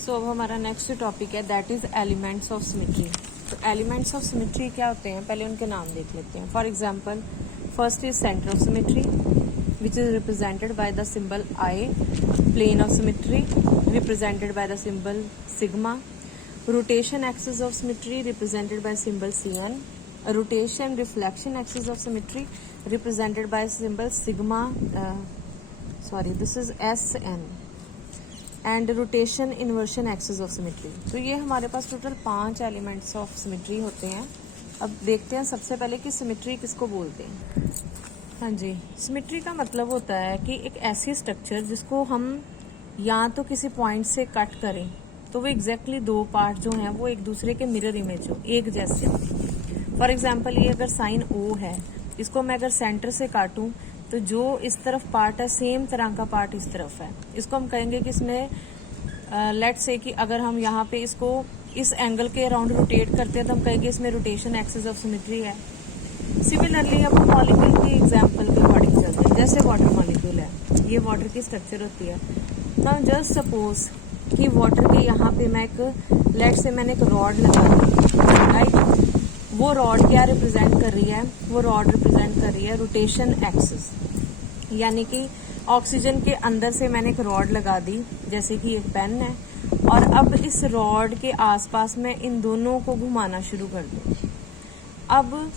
सो अब हमारा next topic है that is elements of symmetry. तो एलिमेंट्स ऑफ सिमेट्री क्या होते हैं, पहले उनके नाम देख लेते हैं। For example, first is centre of symmetry which is represented by the symbol I. Plane of symmetry represented by the symbol sigma. Rotation axis of symmetry represented by symbol CN। Rotation reflection axis of symmetry represented by symbol sigma, this is SN। And rotation inversion axis of symmetry. तो ये हमारे पास total 5 elements of symmetry होते हैं। अब देखते हैं सबसे पहले कि सिमेट्री किसको बोलते हैं। हाँ जी, सिमेट्री का मतलब होता है कि एक ऐसी स्ट्रक्चर जिसको हम या तो किसी पॉइंट से कट करें तो वो एग्जैक्टली 2 पार्ट जो हैं वो एक दूसरे के मिरर इमेज हो, एक जैसे हो। फॉर एग्जाम्पल, ये अगर साइन O है, इसको मैं अगर सेंटर से काटूं तो जो इस तरफ पार्ट है सेम तरह का पार्ट इस तरफ है। इसको हम कहेंगे कि इसमें लेट्स से कि अगर हम यहाँ पे इसको इस एंगल के अराउंड रोटेट करते हैं तो हम कहेंगे इसमें रोटेशन एक्सिस ऑफ सिमेट्री है। सिमिलरली अब हम मॉलिक्यूल की एग्जांपल के अकॉर्डिंग चलते हैं। जैसे वाटर मॉलिक्यूल है, ये वाटर की स्ट्रक्चर होती है। नाउ जस्ट सपोज कि वाटर के यहाँ पे मैं एक लेट्स से मैंने एक रॉड लगा दी, राइट। वो रॉड क्या रिप्रेजेंट कर रही है? वो रॉड रिप्रेजेंट कर रही है रोटेशन एक्सिस, यानी कि ऑक्सीजन के अंदर से मैंने एक रॉड लगा दी, जैसे कि एक पेन है, और अब इस रॉड के आसपास मैं इन दोनों को घुमाना शुरू कर दूं। अब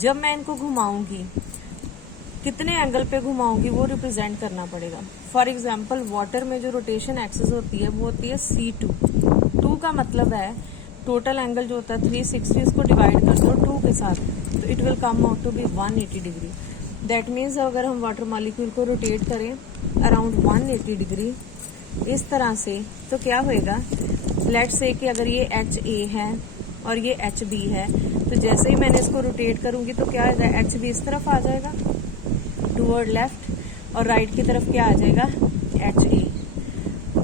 जब मैं इनको घुमाऊंगी, कितने एंगल पे घुमाऊंगी वो रिप्रेजेंट करना पड़ेगा। फॉर एग्जाम्पल, वाटर में जो रोटेशन एक्सिस होती है वो होती है C2। 2 का मतलब है टोटल एंगल जो होता है 360, इसको डिवाइड कर दो 2 के साथ, तो it will come out to be 180 degree. That means अगर हम वाटर मॉलिक्यूल को रोटेट करें अराउंड 180 डिग्री इस तरह से, तो क्या होएगा? लेट्स से कि अगर ये HA है और ये HB है, तो जैसे ही मैंने इसको रोटेट करूंगी तो क्या होगा? HB इस तरफ आ जाएगा टूवर्ड लेफ्ट, और राइट की तरफ क्या आ जाएगा? HA।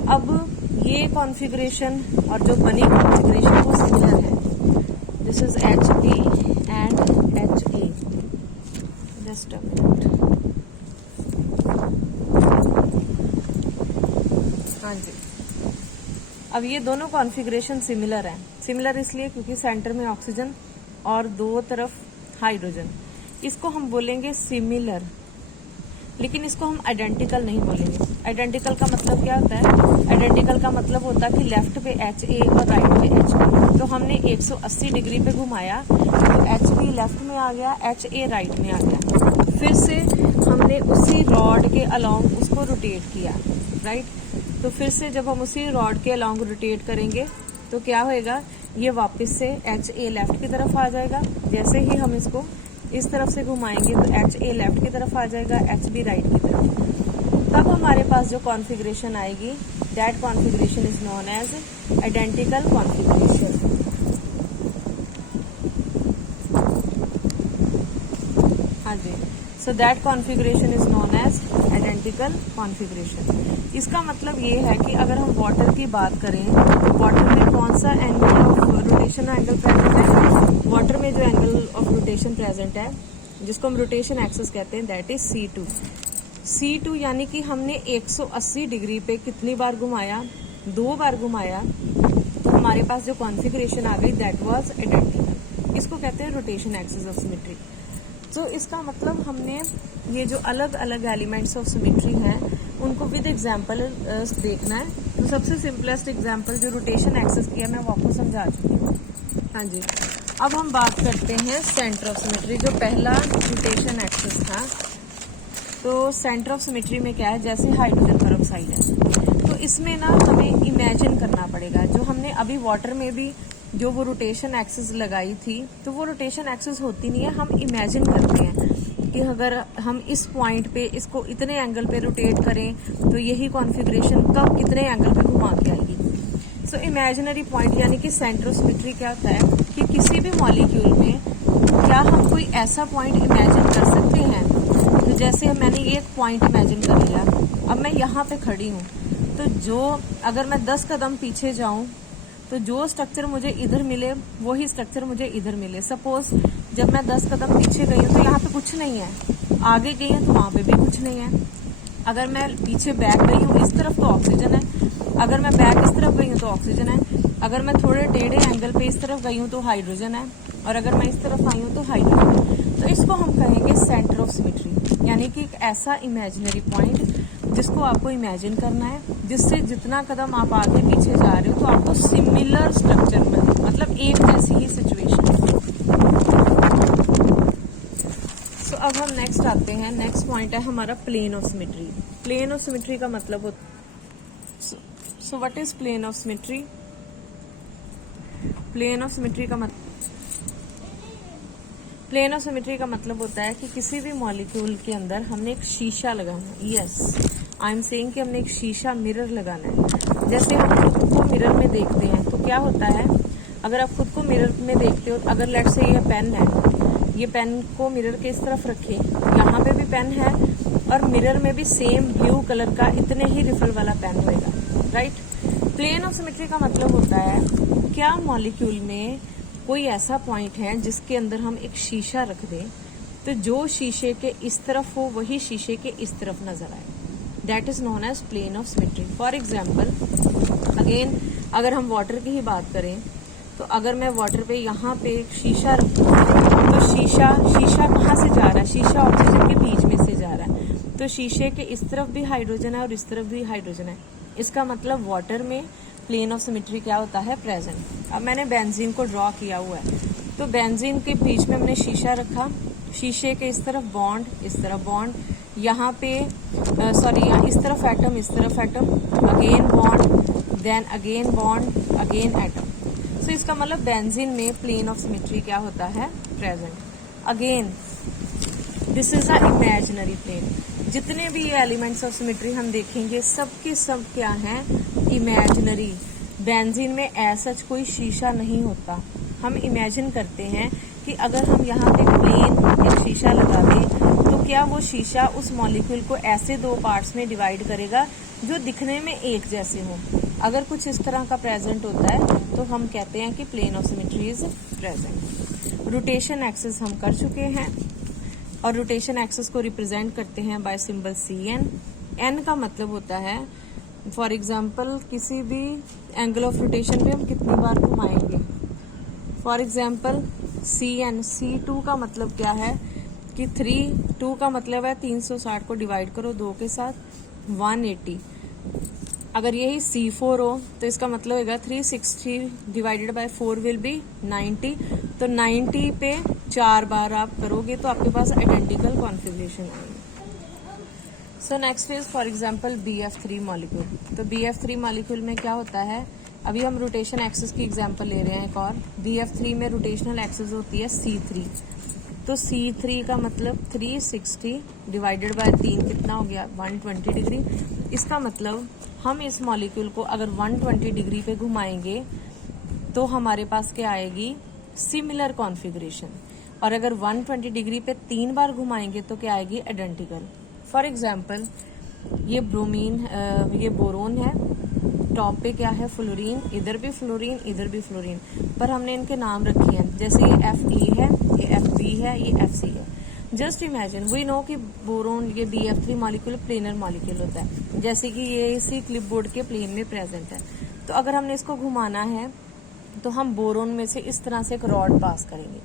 अब ये कॉन्फ़िगरेशन और जो बनी कॉन्फ़िगरेशन वो सिमिलर है। This is HB and HA। Just a minute. हाँ जी, अब ये दोनों कॉन्फ़िगरेशन सिमिलर है। सिमिलर इसलिए क्योंकि सेंटर में ऑक्सीजन और 2 तरफ हाइड्रोजन। इसको हम बोलेंगे सिमिलर, लेकिन इसको हम आइडेंटिकल नहीं बोलेंगे। आइडेंटिकल का मतलब क्या होता है? आइडेंटिकल का मतलब होता है कि लेफ्ट पे HA और राइट पे HB। तो हमने 180 डिग्री पे घुमाया तो HB लेफ्ट में आ गया, HA राइट में आ गया। फिर से हमने उसी रॉड के अलोंग उसको रोटेट किया, राइट। तो फिर से जब हम उसी रॉड के अलोंग रोटेट करेंगे तो क्या होएगा? ये वापस से HA लेफ्ट की तरफ आ जाएगा। जैसे ही हम इसको इस तरफ से घुमाएंगे तो HA लेफ्ट की तरफ आ जाएगा, HB राइट की तरफ। तब हमारे पास जो कॉन्फ़िगरेशन आएगी, that configuration is known as identical configuration. हाँ जी, so that configuration is known as identical configuration. इसका मतलब ये है कि अगर हम वाटर की बात करें तो वाटर में कौन सा angle of rotation angle present है? वाटर में जो एंगल ऑफ रोटेशन प्रेजेंट है, जिसको हम रोटेशन एक्सिस कहते हैं, दैट इज C2। C2 यानी कि हमने 180 डिग्री पे कितनी बार घुमाया? 2 बार घुमाया, तो हमारे पास जो कॉन्फ़िगरेशन आ गई दैट वाज आइडेंटिकल। इसको कहते हैं रोटेशन एक्सिस ऑफ सिमेट्री। तो इसका मतलब हमने ये जो अलग अलग एलिमेंट्स ऑफ सिमेट्री हैं उनको विद एग्जाम्पल देखना है। तो सबसे सिंपलेस्ट एग्जाम्पल जो रोटेशन एक्सिस की है मैं वो आपको समझा चुकी हूँ। हाँ जी, अब हम बात करते हैं सेंटर ऑफ सिमेट्री, जो पहला रोटेशन एक्सिस था। तो सेंटर ऑफ सिमेट्री में क्या है? जैसे हाइड्रोजन पेरोक्साइड है, तो इसमें ना हमें इमेजिन करना पड़ेगा। जो हमने अभी वाटर में भी जो वो रोटेशन एक्सिस लगाई थी, तो वो रोटेशन एक्सिस होती नहीं है, हम इमेजिन करते हैं कि अगर हम इस पॉइंट पे इसको इतने एंगल पे रोटेट करें तो यही कॉन्फ़िगरेशन कब कितने एंगल पे घुमा के आएगी। सो इमेजिनरी पॉइंट यानी कि सेंटर ऑफ सिमेट्री क्या होता है कि किसी भी मॉलिक्यूल में क्या हम कोई ऐसा पॉइंट इमेजिन कर सकते हैं? तो जैसे मैंने ये एक पॉइंट इमेजिन कर लिया, अब मैं यहाँ पे खड़ी हूँ, तो जो अगर मैं 10 कदम पीछे जाऊँ तो जो स्ट्रक्चर मुझे इधर मिले वही स्ट्रक्चर मुझे इधर मिले। सपोज जब मैं 10 कदम पीछे गई हूँ तो यहाँ पे कुछ नहीं है, आगे गई हूँ तो वहाँ पे भी कुछ नहीं है। अगर मैं पीछे बैक गई हूँ, इस तरफ तो ऑक्सीजन है, अगर मैं बैक इस तरफ गई हूँ तो ऑक्सीजन है, अगर मैं थोड़े टेढ़े एंगल पे इस तरफ गई हूँ तो हाइड्रोजन है, और अगर मैं इस तरफ आई हूँ तो हाइड्रोजन। तो इसको हम कहेंगे सेंटर ऑफ सिमेट्री, यानी कि एक ऐसा इमेजिनरी पॉइंट जिसको आपको इमेजिन करना है, जिससे जितना कदम आप आगे पीछे जा रहे हो तो आपको सिमिलर स्ट्रक्चर मिले, मतलब एक जैसी ही सिचुएशन। तो अब हम नेक्स्ट आते हैं, नेक्स्ट पॉइंट है हमारा plane of symmetry. Plane of symmetry का मतलब so what is plane of symmetry? Plane of symmetry का मतलब होता है कि किसी भी मॉलिक्यूल के अंदर हमने एक शीशा लगाना है। यस, आई एम सेइंग कि हमने एक शीशा मिरर लगाना है। जैसे हम खुद को मिरर में देखते हैं तो क्या होता है, अगर आप खुद को मिरर में देखते हो, अगर लेट से ये पेन है, ये पेन को मिरर के इस तरफ रखें, यहाँ पे भी पेन है और मिरर में भी सेम ब्लू कलर का इतने ही रिफल वाला पेन होएगा, राइट। प्लेन ऑफ सिमेट्री का मतलब होता है क्या मॉलिक्यूल में कोई ऐसा पॉइंट है जिसके अंदर हम एक शीशा रख दें तो जो शीशे के इस तरफ हो वही शीशे के इस तरफ नजर आए, that is known as plane of symmetry. For example, again अगर हम वाटर की ही बात करें तो अगर मैं वाटर पे यहाँ पे एक शीशा रखूँ तो शीशा कहाँ से जा रहा है? शीशा ऑक्सीजन के बीच में से जा रहा है, तो शीशे के इस तरफ भी हाइड्रोजन है और इस तरफ भी हाइड्रोजन है। इसका मतलब वाटर में प्लेन ऑफ सिमेट्री क्या होता है? प्रेजेंट। अब मैंने बेंजीन को ड्रॉ किया हुआ है, तो बेंजीन के बीच में हमने शीशा रखा, शीशे के इस तरफ बॉन्ड, इस तरफ बॉन्ड, यहाँ पे इस तरफ एटम, इस तरफ atom, again bond, then again bond, again atom. So इसका मतलब बेंजीन में प्लेन ऑफ सिमेट्री क्या होता है? Present. Again this is a imaginary plane. जितने भी ये एलिमेंट्स ऑफ सिमेट्री हम देखेंगे सबके सब क्या हैं? इमेजिनरी। बेंजीन में ऐसा कोई शीशा नहीं होता। हम इमेजिन करते हैं कि अगर हम यहाँ पे प्लेन एक शीशा लगा दें तो क्या वो शीशा उस मॉलिक्यूल को ऐसे दो पार्ट्स में डिवाइड करेगा जो दिखने में एक जैसे हो। अगर कुछ इस तरह का प्रेजेंट होता है तो हम कहते हैं कि plane of symmetry is present. Rotation axis हम कर चुके हैं और रोटेशन एक्सिस को रिप्रेजेंट करते हैं बाय सिंबल CN। N का मतलब होता है, फॉर एग्जाम्पल किसी भी एंगल ऑफ रोटेशन पे हम कितनी बार घुमाएंगे। फॉर एग्जाम्पल CN, C2 का मतलब क्या है कि 2 का मतलब है 360 को डिवाइड करो 2 के साथ 180। अगर यही C4 हो तो इसका मतलब होगा 360 डिवाइडेड बाय 4 विल बी 90। तो 90 पे 4 बार आप करोगे तो आपके पास आइडेंटिकल कॉन्फ़िगरेशन आएगी। So next is for example BF3 molecule. तो BF3 मॉलिक्यूल में क्या होता है, अभी हम रोटेशन एक्सिस की एग्जांपल ले रहे हैं एक और। BF3 में रोटेशनल एक्सिस होती है C3। तो C3 का मतलब 360 डिवाइडेड बाय 3 कितना हो गया? 120 डिग्री। इसका मतलब हम इस मॉलिक्यूल को अगर 120 डिग्री पे घुमाएंगे तो हमारे पास क्या आएगी? Similar configuration. और अगर 120 डिग्री पे 3 बार घुमाएंगे तो क्या आएगी? आइडेंटिकल। फॉर एग्जाम्पल ये ये बोरोन है, टॉप पे क्या है? फ्लोरीन, इधर भी फ्लोरीन, इधर भी फ्लोरीन, पर हमने इनके नाम रखे हैं। जैसे ये Fe है, ये Fb है, ये Fc है। जस्ट इमेजिन, वी नो कि बोरोन ये BF3 मॉलिक्यूल प्लेनर मॉलिक्यूल होता है, जैसे कि ये इसी क्लिपबोर्ड के प्लेन में प्रेजेंट है। तो अगर हमने इसको घुमाना है तो हम बोरोन में से इस तरह से एक रॉड पास करेंगे।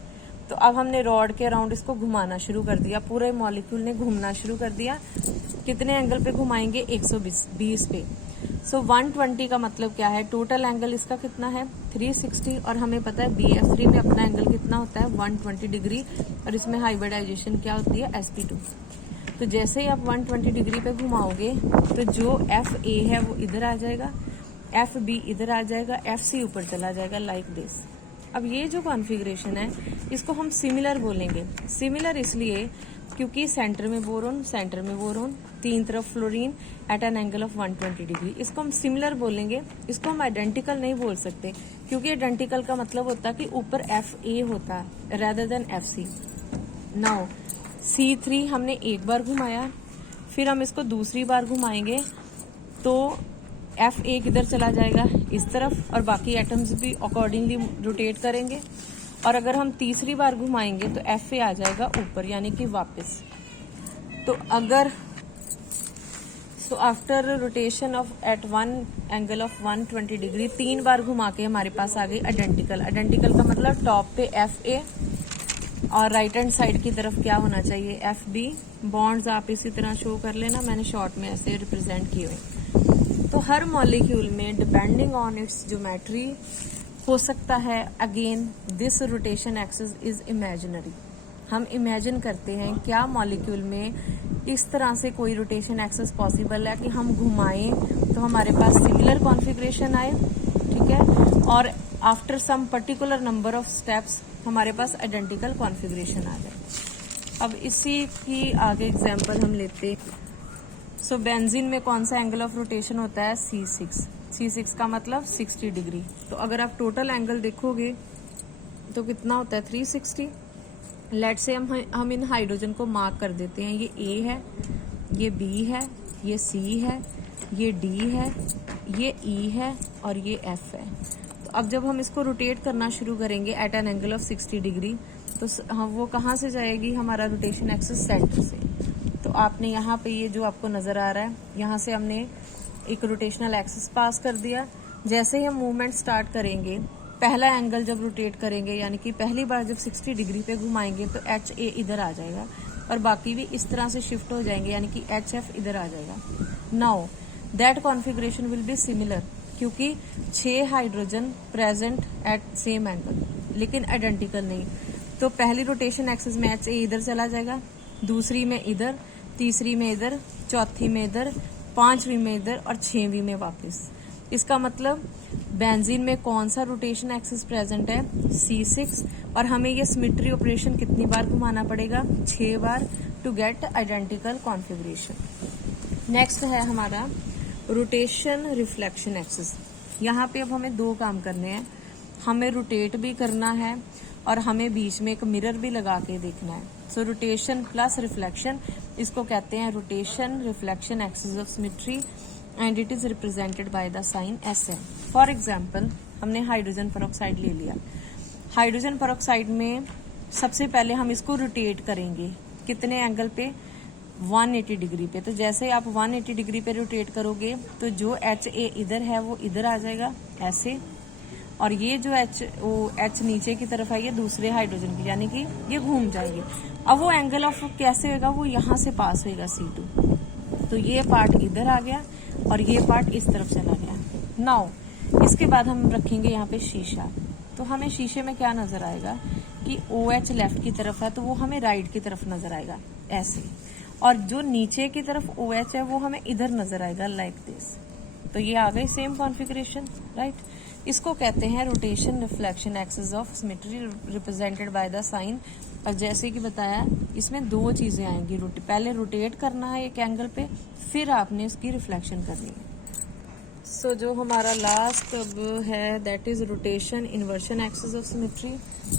तो अब हमने रॉड के अराउंड इसको घुमाना शुरू कर दिया, पूरे मॉलिक्यूल ने घूमना शुरू कर दिया। कितने एंगल पे घुमाएंगे? 120 पे। सो 120 का मतलब क्या है? टोटल एंगल इसका कितना है? 360। और हमें पता है BF3 में अपना एंगल कितना होता है? 120 डिग्री। और इसमें हाइब्रिडाइजेशन क्या होती है? sp2। तो जैसे ही आप 120 डिग्री पे घुमाओगे तो जो Fa है वो इधर आ जाएगा, Fb इधर आ जाएगा, Fc ऊपर चला जाएगा, लाइक दिस। अब ये जो कॉन्फ़िगरेशन है इसको हम सिमिलर बोलेंगे। सिमिलर इसलिए क्योंकि सेंटर में बोरोन, 3 तरफ fluorine at an angle of 120 degree. इसको हम सिमिलर बोलेंगे। इसको हम आइडेंटिकल नहीं बोल सकते, क्योंकि आइडेंटिकल का मतलब होता है कि ऊपर Fa होता है rather than Fc। Now C3 हमने एक बार घुमाया, फिर हम इसको दूसरी बार घुमाएंगे तो Fa किधर चला जाएगा? इस तरफ, और बाकी एटम्स भी अकॉर्डिंगली रोटेट करेंगे। और अगर हम तीसरी बार घुमाएंगे तो Fa आ जाएगा ऊपर, यानी कि वापस। तो so after rotation of at one angle of 120 degree 3 बार घुमा के हमारे पास आ गई आइडेंटिकल। आइडेंटिकल का मतलब टॉप पे एफ ए और राइट हैंड साइड की तरफ क्या होना चाहिए, एफ बी। बॉन्ड्स आप इसी तरह शो कर लेना, मैंने शॉर्ट में ऐसे रिप्रेजेंट किए हुए। तो हर मॉलिक्यूल में डिपेंडिंग ऑन इट्स ज्योमेट्री हो सकता है, again this rotation axis is imaginary. हम इमेजिन करते हैं क्या मॉलिक्यूल में इस तरह से कोई रोटेशन एक्सिस पॉसिबल है कि हम घुमाएं तो हमारे पास सिमिलर कॉन्फ़िगरेशन आए, ठीक है, और after some particular number of steps हमारे पास आइडेंटिकल कॉन्फ़िगरेशन आ जाए। अब इसी की आगे एग्जांपल हम लेते हैं। सो बेंजीन में कौन सा एंगल ऑफ रोटेशन होता है, C6। C6 का मतलब 60 डिग्री। तो अगर आप टोटल एंगल देखोगे तो कितना होता है, 360। लेट्स से हम इन हाइड्रोजन को मार्क कर देते हैं, ये A है, ये B है, ये C है, ये D है, ये E है और ये F है। तो अब जब हम इसको रोटेट करना शुरू करेंगे at an angle of 60 degree तो वो कहाँ से जाएगी, हमारा रोटेशन एक्सिस सेंटर से। तो आपने यहाँ पे ये जो आपको नजर आ रहा है, यहाँ से हमने एक रोटेशनल एक्सिस पास कर दिया। जैसे ही हम मूवमेंट स्टार्ट करेंगे, पहला एंगल जब रोटेट करेंगे यानी कि पहली बार जब 60 डिग्री पे घुमाएंगे तो एच ए इधर आ जाएगा और बाकी भी इस तरह से शिफ्ट हो जाएंगे यानी कि एच एफ इधर आ जाएगा। Now that configuration will be similar, क्योंकि 6 hydrogen present at same angle लेकिन आइडेंटिकल नहीं। तो पहली रोटेशन एक्सिस में एच ए इधर चला जाएगा, दूसरी में इधर, तीसरी में इधर, चौथी में इधर, पांचवी में इधर और 6वीं में वापस। इसका मतलब बेंजीन में कौन सा रोटेशन एक्सिस प्रेजेंट है, C6, और हमें ये सिमेट्री ऑपरेशन कितनी बार घुमाना पड़ेगा, 6 बार, to get identical configuration. Next है हमारा रोटेशन रिफ्लेक्शन एक्सिस। यहाँ पे अब हमें 2 काम करने हैं, हमें रोटेट भी करना है और हमें बीच में एक मिरर भी लगा के देखना है। सो रोटेशन प्लस रिफ्लेक्शन, इसको कहते हैं rotation reflection axis of symmetry and it is represented by the sign Sm। For example हमने हाइड्रोजन पेरोक्साइड ले लिया। हाइड्रोजन पेरोक्साइड में सबसे पहले हम इसको रोटेट करेंगे, कितने एंगल पे, 180 डिग्री पे। तो जैसे आप 180 डिग्री पे रोटेट करोगे तो जो एच ए इधर है वो इधर आ जाएगा ऐसे, और ये जो एच नीचे की तरफ है ये दूसरे हाइड्रोजन की, यानी कि ये घूम जाएगी। अब वो एंगल ऑफ कैसे होगा, वो यहाँ से पास होगा C2। तो ये पार्ट इधर आ गया और ये पार्ट इस तरफ चला गया। नाउ इसके बाद हम रखेंगे यहाँ पे शीशा। तो हमें शीशे में क्या नजर आएगा कि OH लेफ्ट की तरफ है तो वो हमें राइट की तरफ नजर आएगा ऐसे, और जो नीचे की तरफ OH है वो हमें इधर नजर आएगा लाइक दिस। तो ये आ गई सेम कॉन्फ़िगरेशन, राइट। इसको कहते हैं rotation reflection axis of symmetry represented by the sign. और जैसे कि बताया इसमें 2 चीजें आएंगी, पहले रोटेट करना है एक एंगल पे, फिर आपने इसकी रिफ्लेक्शन करनी है। सो जो हमारा लास्ट अब है that is rotation inversion axis of symmetry.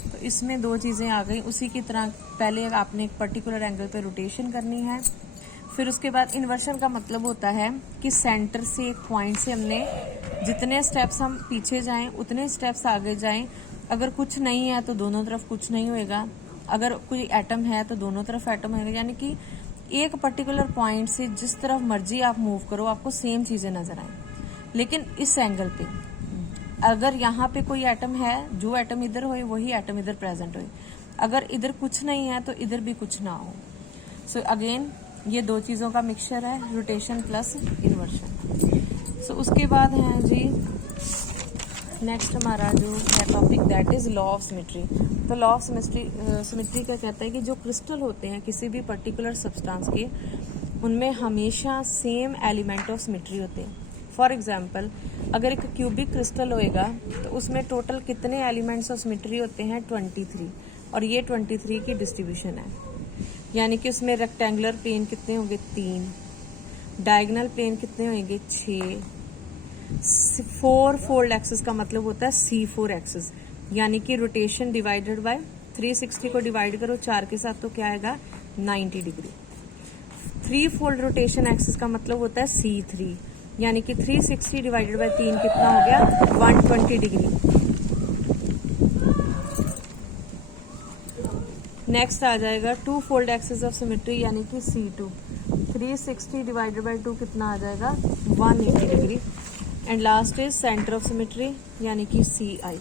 तो इसमें 2 चीजें आ गई उसी की तरह, पहले आपने एक पर्टिकुलर एंगल पे रोटेशन करनी है, फिर उसके बाद इन्वर्शन का मतलब होता है कि सेंटर से एक पॉइंट से हमने जितने स्टेप्स हम पीछे जाएं उतने स्टेप्स आगे जाएं। अगर कुछ नहीं है तो दोनों तरफ कुछ नहीं होएगा, अगर कोई एटम है तो दोनों तरफ एटम होएगा, यानी कि एक पर्टिकुलर पॉइंट से जिस तरफ मर्जी आप मूव करो आपको सेम चीजें नजर आए। लेकिन इस एंगल पे अगर यहाँ पे कोई एटम है, जो एटम इधर होए वही एटम इधर प्रेजेंट होए, अगर इधर कुछ नहीं है तो इधर भी कुछ ना हो। सो अगेन ये 2 चीजों का मिक्सचर है, रोटेशन प्लस इन्वर्शन। सो उसके बाद है जी नेक्स्ट हमारा जो है topic that is law of symmetry. तो लॉ ऑफ सिमेट्री क्या कहता है कि जो क्रिस्टल होते हैं किसी भी पर्टिकुलर सब्सटेंस के, उनमें हमेशा सेम एलिमेंट ऑफ सिमेट्री होते हैं। फॉर एग्जाम्पल अगर एक क्यूबिक क्रिस्टल होएगा तो उसमें टोटल कितने एलिमेंट्स ऑफ सिमेट्री होते हैं, 23, और ये 23 की डिस्ट्रीब्यूशन है। यानी कि उसमें रेक्टेंगुलर प्लेन कितने होंगे, 3, डायगोनल प्लेन कितने होंगे, 6, 4 फोल्ड एक्सिस का मतलब होता है C4 एक्सिस, यानी कि रोटेशन डिवाइडेड बाय 360 को डिवाइड करो 4 के साथ तो क्या आएगा, 90 डिग्री। 3 फोल्ड रोटेशन एक्सिस का मतलब होता है C3, यानी कि 360 डिवाइडेड बाय 3 कितना हो गया, 120 डिग्री। नेक्स्ट आ जाएगा 2 फोल्ड एक्सिस ऑफ सिमेट्री यानी कि C2। 360 डिवाइडेड बाई 2 कितना आ जाएगा 180 degree. And last is centre of symmetry यानी कि CI।